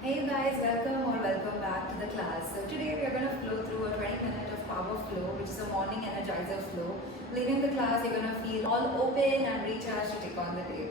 Hey guys, welcome back to the class. So today we are going to flow through a 20 minute of power flow, which is a morning energizer flow. Leaving the class, you're going to feel all open and recharged to take on the day.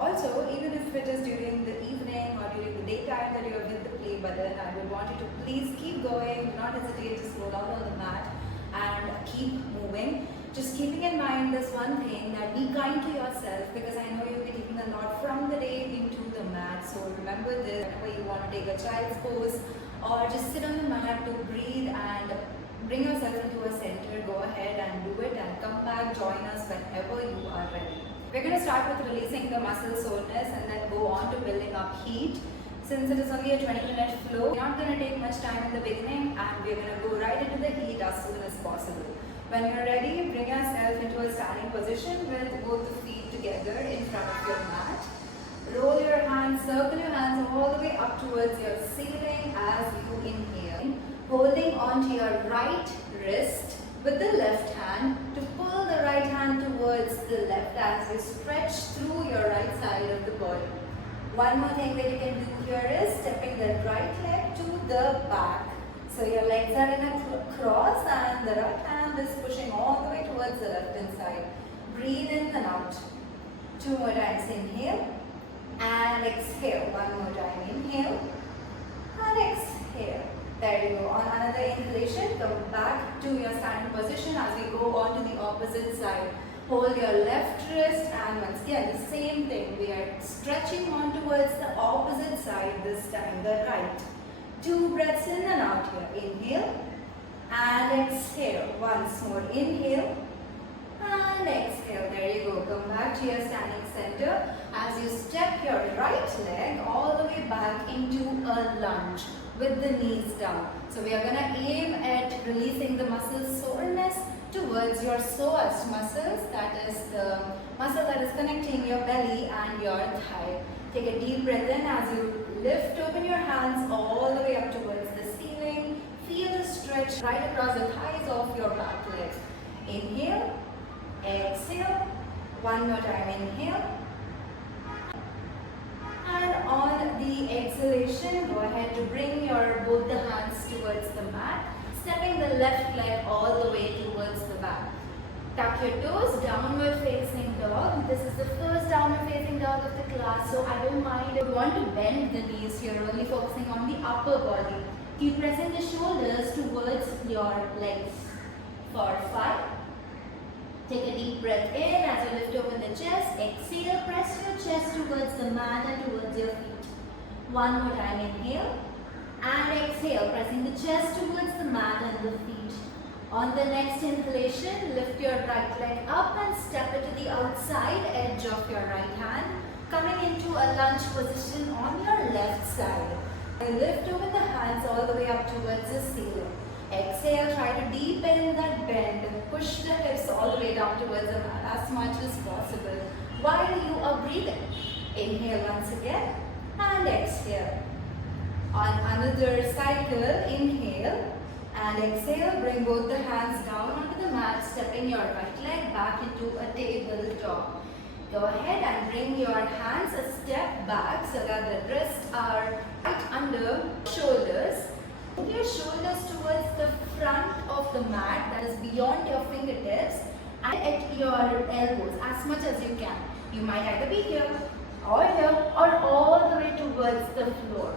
Also, even if it is during the evening or during the daytime that you have hit the play button, I would want you to please keep going. Do not hesitate to slow down on the mat and keep moving. Just keeping in mind this one thing, that be kind to yourself, because I know you'll be taking a lot from the day into the mat. So remember this, whenever you want to take a child's pose or just sit on the mat to breathe and bring yourself into a center, go ahead and do it and come back, join us whenever you are ready. We're going to start with releasing the muscle soreness and then go on to building up heat. Since it is only a 20-minute flow, we're not going to take much time in the beginning and we're going to go right into the heat as soon as possible. When you're ready, bring yourself into a standing position with both the feet together in front of your mat. Roll your hands, circle your hands all the way up towards your ceiling as you inhale. Holding onto your right wrist with the left hand to pull the right hand towards the left as you stretch through your right side of the body. One more thing that you can do here is stepping the right leg to the back. So your legs are in a cross and the right hand is pushing all the way towards the left hand side. Breathe in and out. Two more times, inhale and exhale. One more time, inhale and exhale. There you go. On another inhalation, come back to your standing position as we go on to the opposite side. Hold your left wrist and once again the same thing. We are stretching on towards the opposite side this time, the right. Two breaths in and out here. Inhale and exhale. Once more. Inhale and exhale. There you go. Come back to your standing center as you step your right leg all the way back into a lunge with the knees down. So we are going to aim at releasing the muscle soreness towards your psoas muscles, that is the muscle that is connecting your belly and your thigh. Take a deep breath in as you lift open your hands all the way up towards the ceiling. Feel the stretch right across the thighs of your back leg. Inhale, exhale. One more time, inhale. And on the exhalation, go ahead to bring both the hands towards the mat, stepping the left leg all the way towards the back. Tuck your toes, downward facing dog. This is the first downward facing dog of the class, so I don't mind if you want to bend the knees here, only focusing on the upper body. Keep pressing the shoulders towards your legs. For 5. Take a deep breath in as you lift open the chest. Exhale, press your chest towards the mat and towards your feet. One more time, inhale and exhale, pressing the chest towards the mat and the feet. On the next inhalation, lift your right leg up and step it to the outside edge of your right hand, coming into a lunge position on your left side. And lift open the hands all the way up towards the ceiling. Exhale, try to deepen that bend. Push the hips all the way down towards the mat as much as possible while you are breathing. Inhale once again and exhale. On another cycle, inhale and exhale. Bring both the hands down onto the mat, stepping your right leg back into a tabletop. Go ahead and bring your hands a step back so that the wrists are right under shoulders. Move your shoulders towards the front of the mat, that is beyond your fingertips, and at your elbows as much as you can. You might either be here or all the way towards the floor.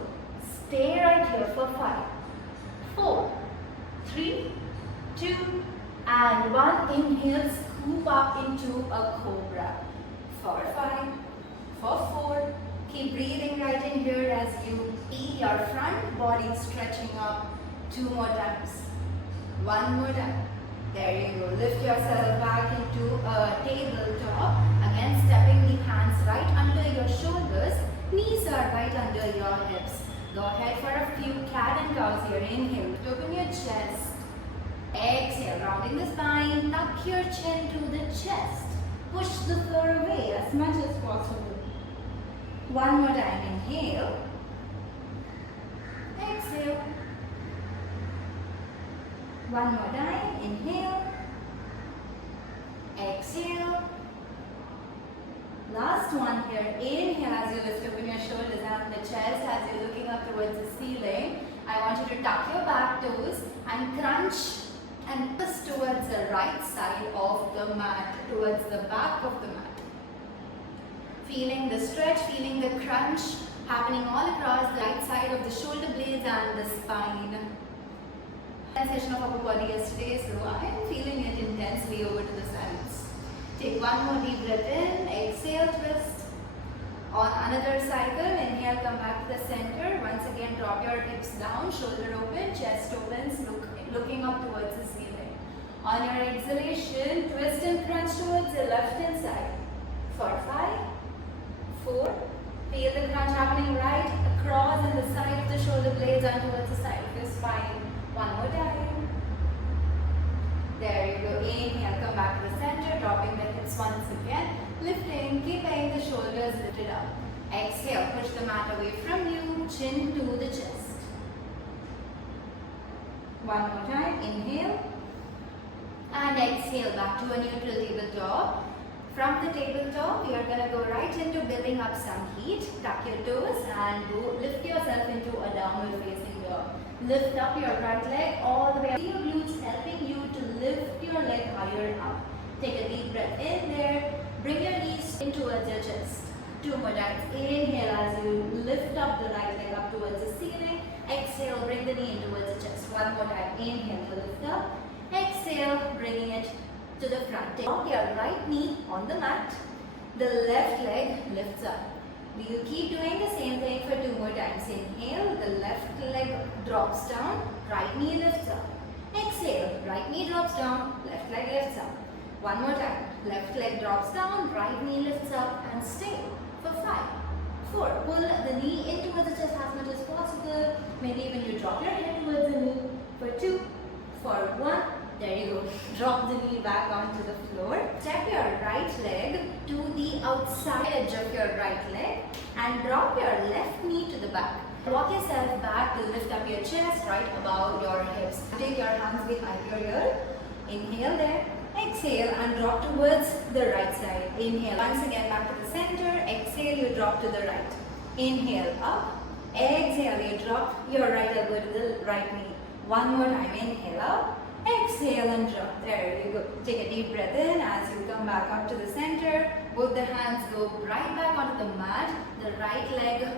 Stay right here for 5, 4, 3, 2, and 1. Inhale, scoop up into a cobra. For 5, for 4. Keep breathing right in here as you feel your front body stretching up. 2 more times. 1 more time. There you go. Lift yourself back into a tabletop. Again, stepping the hands right under your shoulders. Knees are right under your hips. Go ahead for a few cat and cows here. Inhale, open your chest. Exhale, rounding the spine. Tuck your chin to the chest. Push the floor away as much as possible. 1 more time. Inhale. Exhale. 1 more time. Inhale. Exhale. Last last one here. Inhale as you lift open your shoulders and the chest as you're looking up towards the ceiling. I want you to tuck your back toes and crunch and twist towards the right side of the mat, towards the back of the mat. Feeling the stretch, feeling the crunch happening all across the right side of the shoulder blades and the spine. Sensation of upper body yesterday, so I am feeling it intensely over to the sides. Take one more deep breath in, exhale, twist. On another cycle, inhale, come back to the center. Once again, drop your hips down, shoulder open, chest opens, looking up towards the ceiling. On your exhalation, twist and crunch towards the left hand side. For 5, 4, feel the crunch happening right across on the side of the shoulder blades and towards the side of your spine. One more time. There you go. Inhale, come back to the center, dropping the hips once again. Lifting, keeping the shoulders lifted up. Exhale, push the mat away from you, chin to the chest. One more time, inhale. And exhale, back to a neutral tabletop. From the tabletop, you are going to go right into building up some heat. Tuck your toes and go lift yourself into a downward facing dog. Lift up your right leg all the way up. See your glutes helping you to lift your leg higher up. Take a deep breath in there. Bring your knees in towards your chest. 2 more times. Inhale as you lift up the right leg up towards the ceiling. Exhale, bring the knee in towards the chest. One more time. Inhale to lift up. Exhale, bringing it to the front. Take your right knee on the mat. The left leg lifts up. We'll keep doing the same thing for 2 more times. Inhale, the left leg drops down. Right knee lifts up. Exhale, right knee drops down. Left leg lifts up. One more time. Left leg drops down, right knee lifts up and stay for 5, 4. Pull the knee in towards the chest as much as possible. Maybe even you drop your head towards the knee for 2, for 1. There you go. Drop the knee back onto the floor. Step your right leg to the outside edge of your right leg and drop your left knee to the back. Walk yourself back to lift up your chest right above your hips. Take your hands behind your ear. Inhale there. Exhale and drop towards the right side. Inhale. Once again back to the center. Exhale, you drop to the right. Inhale up. Exhale, you drop your right elbow to the right knee. One more time. Inhale up. Exhale and drop. There you go. Take a deep breath in as you come back up to the center. Both the hands go right back onto the mat. The right leg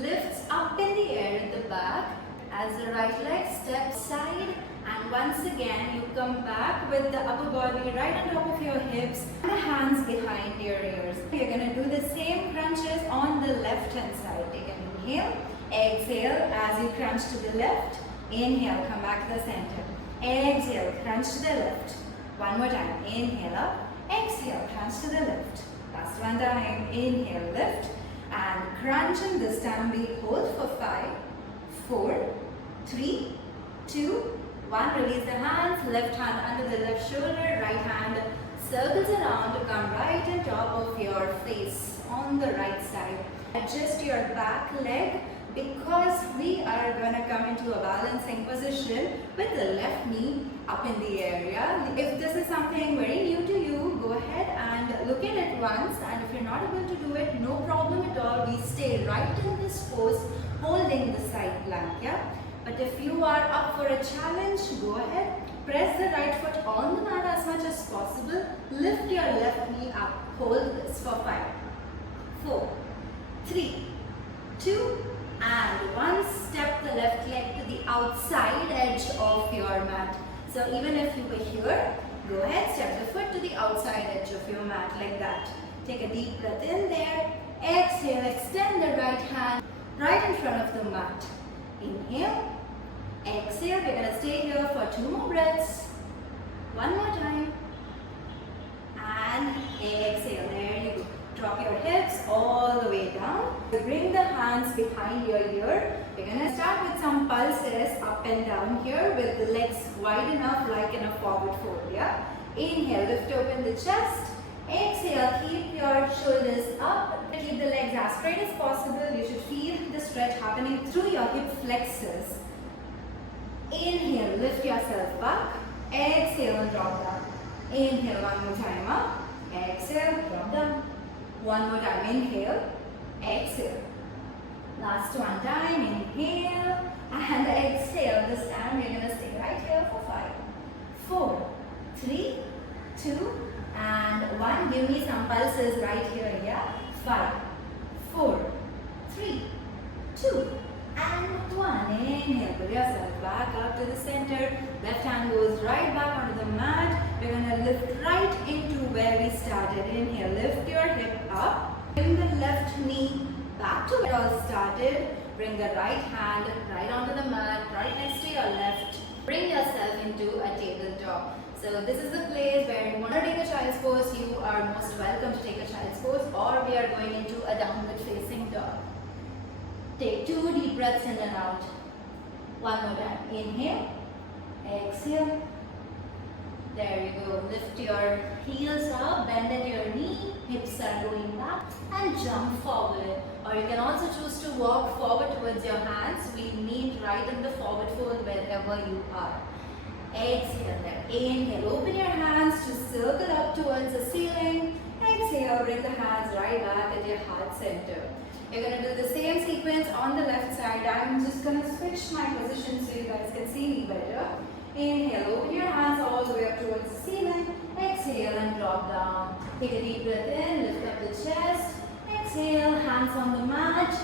lifts up in the air at the back as the right leg steps side. And once again, you come back with the upper body right on top of your hips and the hands behind your ears. You're going to do the same crunches on the left hand side. Take an inhale. Exhale as you crunch to the left. Inhale, come back to the center. Exhale, crunch to the left. One more time. Inhale up. Exhale, crunch to the left. Last one time. Inhale, lift. And crunch, and this time we hold for 5, 4, 3, 2, 1. Release the hands. Left hand under the left shoulder. Right hand circles around to come right on top of your face on the right side. Adjust your back leg because we are going to come into a balancing position with the left knee up in the area. If this is something very new to you, go ahead and look at it once, and if you're not able to do it, no problem at all. We stay right in this pose holding the side plank. Yeah? But if you are up for a challenge, go ahead, press the right foot on the mat as much as possible, lift your left knee up, hold this for 5, 4, 3, 2, and 1. Step the left leg to the outside edge of your mat. So even if you were here, go ahead, step the foot to the outside edge of your mat like that. Take a deep breath in there. Exhale, extend the right hand right in front of the mat. Inhale. Exhale. We're going to stay here for 2 more breaths. One more time. And exhale. There you go. Drop your hips all the way down. Bring the hands behind your ear. We're going to start with some pulses up and down here with the legs wide enough like in a forward fold. Yeah? Inhale, lift open the chest. Exhale, keep your shoulders up. Keep the legs as straight as possible. You should feel the stretch happening through your hip flexors. Inhale, lift yourself back. Exhale and drop down. Inhale one more time up. Exhale, drop down. One more time, inhale, exhale. Last one time, inhale and exhale. This time we're going to stay right here for 5, 4, 3, 2 and 1. Give me some pulses right here, yeah? 5, 4, 3, 2 and 1. Inhale, pull yourself back up to the center. Left hand goes right back onto the mat. We're going to lift right into where we started. Inhale, lift your hip up. Bring the left knee back to where it all started. Bring the right hand right onto the mat, right next to your left. Bring yourself into a tabletop. So this is the place where you want to take a child's pose. You are most welcome to take a child's pose, or we are going into a downward facing dog. Take 2 deep breaths in and out. One more time. Inhale, exhale. There you go. Lift your heels up, bend at your knee, hips are going back and jump forward. Or you can also choose to walk forward towards your hands. We meet right in the forward fold wherever you are. Exhale there. Inhale, open your hands to circle up towards the ceiling. Exhale, bring the hands right back at your heart center. You're going to do the same sequence on the left side. I'm just going to switch my position so you guys can see me better. Inhale, open your hands all the way up towards the ceiling. Exhale and drop down. Take a deep breath in, lift up the chest. Exhale, hands on the mat.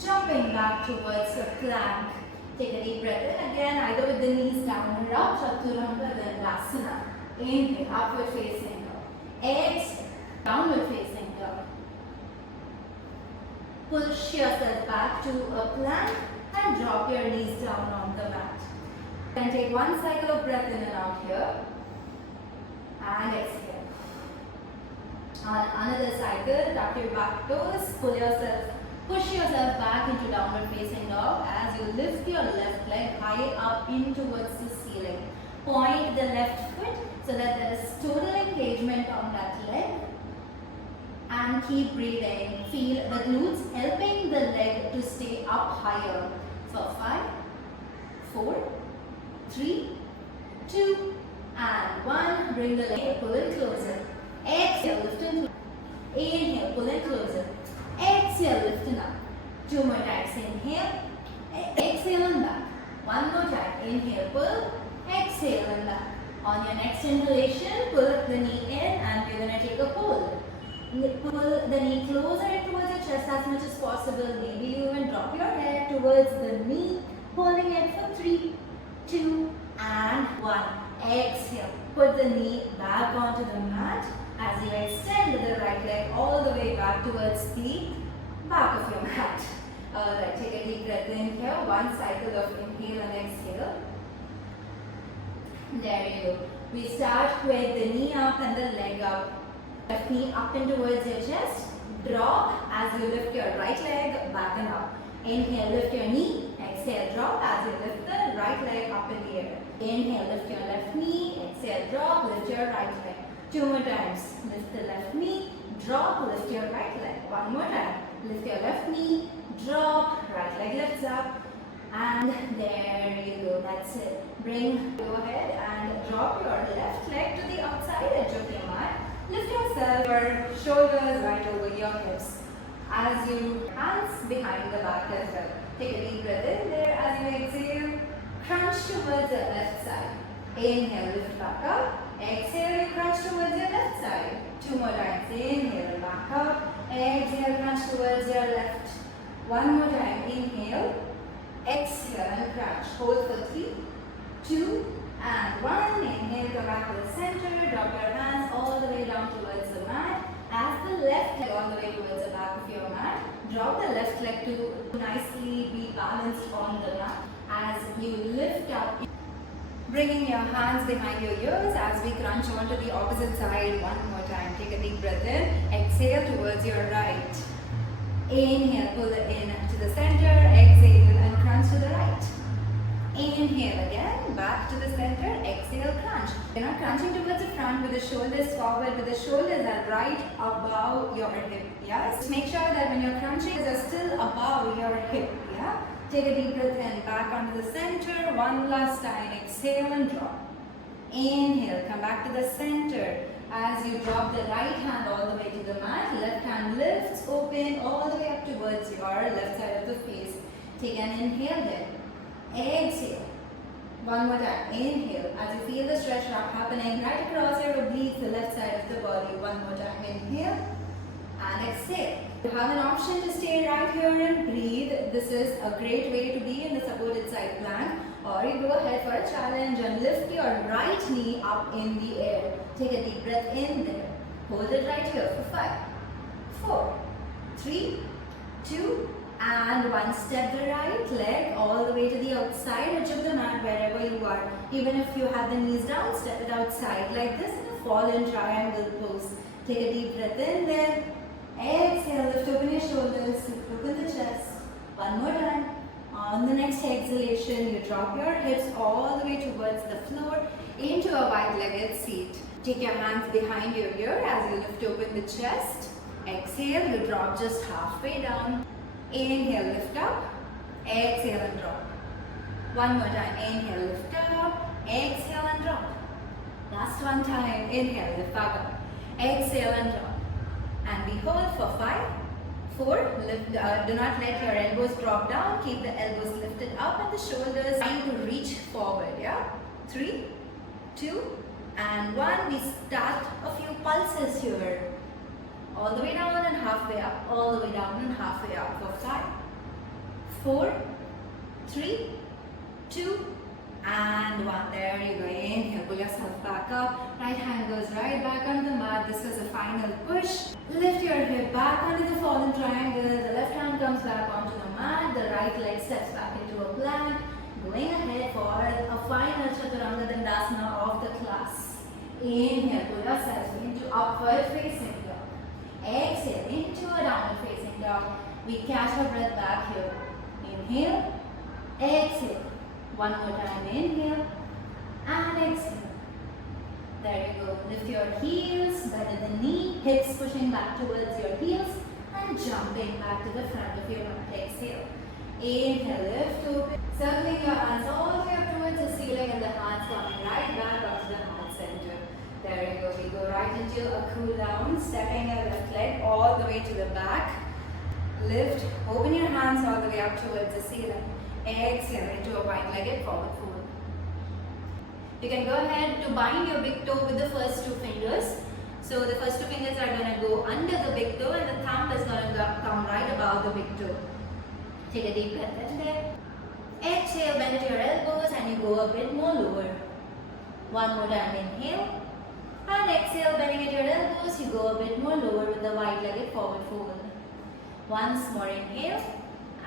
Jumping back towards the plank. Take a deep breath in again, either with the knees down and up, Chaturanga, then Dasana. Inhale, upward facing dog. Exhale, downward facing dog. Push yourself back to a plank and drop your knees down on the mat. Then take one cycle of breath in and out here. And exhale. On another cycle, tap your back toes, push yourself back into downward facing dog as you lift your left leg high up in towards the ceiling. Point the left foot so that there is total engagement on that leg. And keep breathing. Feel the glutes helping the leg to stay up higher. For 5, 4, 3, 2 and 1. Bring the leg, pull it closer. Exhale, lift and close. Inhale, pull it closer. Exhale, lift and up. 2 more times. Inhale, exhale and back. 1 more time. Inhale, pull, exhale and back. On your next inhalation, pull the knee in and we're going to take a hold. Pull the knee closer in towards your chest as much as possible. Maybe you even drop your head towards the knee. Pulling it for 3, 2 and 1. Exhale. Put the knee back onto the mat as you extend the right leg all the way back towards the back of your mat. Alright, take a deep breath in here. One cycle of inhale and exhale. There you go. We start with the knee up and the leg up. Left knee up and towards your chest. Drop as you lift your right leg back and up. Inhale, lift your knee. Exhale, drop as you lift the right leg up in the air. Inhale, lift your left knee. Exhale, drop, lift your right leg. 2 more times. Lift the left knee. Drop, lift your right leg. 1 more time. Lift your left knee. Drop, right leg lifts up. And there you go. That's it. Go ahead and drop your left leg to the outside edge of your mat. Lift yourself, your shoulders right over your hips. As you hands behind the back as well. Take a deep breath in there. As you exhale, crunch towards the left side. Inhale, lift back up. Exhale, you crunch towards your left side. 2 more times. Inhale, back up. Exhale, crunch towards your left. 1 more time. Inhale. Exhale and crunch. Hold for 3, 2 and 1. Inhale, come back to the center. Drop your hands all the way down towards the mat. As the left leg all the way towards the back of your mat. Drop the left leg to nicely be balanced on the mat. As you lift up, bringing your hands behind your ears as we crunch onto the opposite side. 1 more time. Take a deep breath in. Exhale towards your right. Inhale, pull it in to the center. Exhale and crunch to the right. Inhale again, back to the center. Exhale, crunch. You're not crunching towards the front with the shoulders forward, but the shoulders are right above your hip. Yeah? Just make sure that when you're crunching, they are still above your hip. Yeah? Take a deep breath in, back onto the center. 1 last time. Exhale and drop. Inhale, come back to the center. As you drop the right hand all the way to the mat, left hand lifts open all the way up towards your left side of the face. Take an inhale there. Exhale. One more time. Inhale. As you feel the stretch happening right across your obliques, the left side of the body. One more time. Inhale. And exhale. You have an option to stay right here and breathe. This is a great way to be in the supported side plank. Or you go ahead for a challenge and lift your right knee up in the air. Take a deep breath in there. Hold it right here for 5, 4, 3, 2, and 1. Step the right leg all the way to the outside edge of the mat wherever you are. Even if you have the knees down, step it outside like this in a fallen triangle pose. Take a deep breath in there. Exhale, lift open your shoulders, lift open the chest. One more time. On the next exhalation, you drop your hips all the way towards the floor into a wide-legged seat. Take your hands behind your ear as you lift open the chest. Exhale, you drop just halfway down. Inhale, lift up. Exhale and drop. One more time. Inhale, lift up. Exhale and drop. Last one time. Inhale, lift back up. Exhale and drop. And we hold for 5, 4, lift, do not let your elbows drop down. Keep the elbows lifted up and the shoulders trying to reach forward. Yeah? 3, 2, and 1. We start a few pulses here. All the way down and halfway up. All the way down and halfway up. For 5, 4, 3, 2, and 1. There you go. Inhale, pull yourself back up. Right hand goes right back onto the mat. This is a final push. Lift your hip back onto the fallen triangle. The left hand comes back onto the mat. The right leg steps back into a plank. Going ahead for a final chaturanga dandasana of the class. Inhale, pull yourself into upward facing dog. Exhale, into a downward facing dog. We catch our breath back here. Inhale, exhale. One more time, inhale and exhale. There you go. Lift your heels, bend the knee, hips pushing back towards your heels and jumping back to the front of your mat. Exhale. Inhale, lift open. Circling your hands all the way up towards the ceiling and the hands coming right back up to the heart center. There you go. We go right into a cool down, stepping your left leg all the way to the back. Lift, open your hands all the way up towards the ceiling. Exhale into a wide-legged forward fold. You can go ahead to bind your big toe with the first 2 fingers. So the first 2 fingers are going to go under the big toe and the thumb is going to come right above the big toe. Take a deep breath in there. Exhale, bend at your elbows and you go a bit more lower. One more time, inhale. And exhale, bending at your elbows, you go a bit more lower with the wide-legged forward fold. Once more, inhale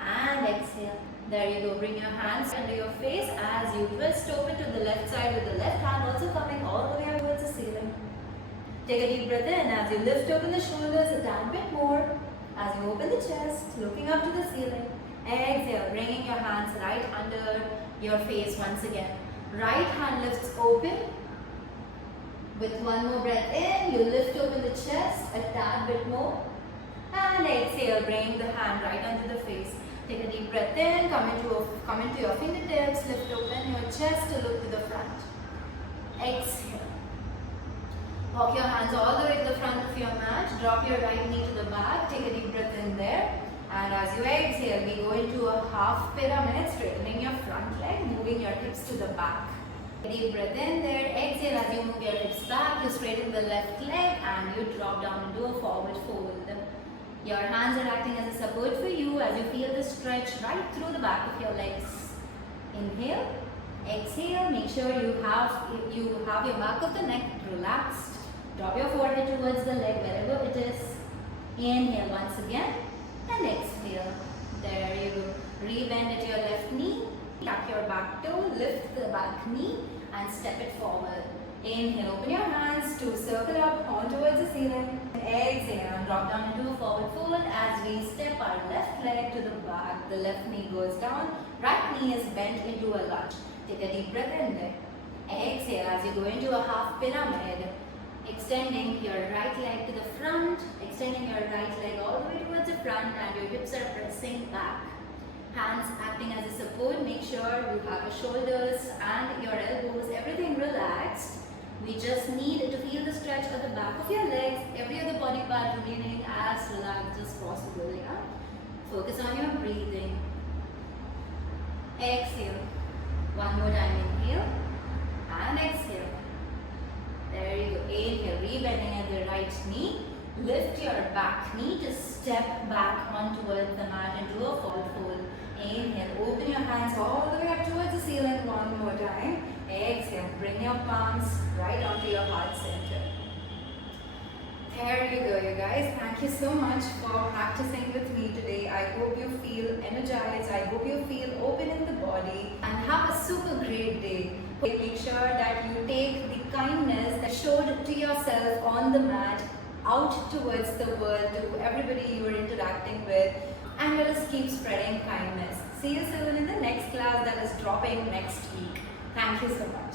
and exhale. There you go. Bring your hands under your face as you twist open to the left side with the left hand also coming all the way towards the ceiling. Take a deep breath in as you lift open the shoulders a tiny bit more. As you open the chest, looking up to the ceiling. Exhale, bringing your hands right under your face once again. Right hand lifts open. With one more breath in, you lift open the chest a tad bit more. And exhale, bring the hand right under the face. Take a deep breath in, come into your fingertips, lift open your chest to look to the front. Exhale. Walk your hands all the way to the front of your mat. Drop your right knee to the back. Take a deep breath in there. And as you exhale, we go into a half pyramid, straightening your front leg, moving your hips to the back. Deep breath in there. Exhale as you move your hips back. You straighten the left leg and you drop down into a forward fold. Your hands are acting as a support for you as you feel the stretch right through the back of your legs. Inhale, exhale, make sure you have your back of the neck relaxed. Drop your forehead towards the leg wherever it is. Inhale once again and exhale. There you go. Re-bend at your left knee, tuck your back toe, lift the back knee and step it forward. Inhale, open your hands to circle up on towards the ceiling. Exhale and drop down into a forward fold as we step our left leg to the back. The left knee goes down, right knee is bent into a lunge. Take a deep breath in there. Exhale as you go into a half pyramid. Extending your right leg to the front, extending your right leg all the way towards the front and your hips are pressing back. Hands acting as a support. Make sure you have your shoulders and your elbows, everything relaxed. We just need to feel the stretch at the back of your legs, every other body part remaining as relaxed as possible. Yeah? Focus on your breathing. Exhale. One more time, inhale and exhale. There you go. Inhale, rebending at the right knee. Lift your back knee to step back on towards the mat and do a forward fold. Inhale, open your hands all the way up towards the ceiling one more time. Exhale, bring your palms right onto your heart center. There you go, you guys. Thank you so much for practicing with me today. I hope you feel energized. I hope you feel open in the body and have a super great day. Make sure that you take the kindness that showed to yourself on the mat out towards the world, to everybody you are interacting with, and let us keep spreading kindness. See you soon in the next class that is dropping next week. Thank you so much.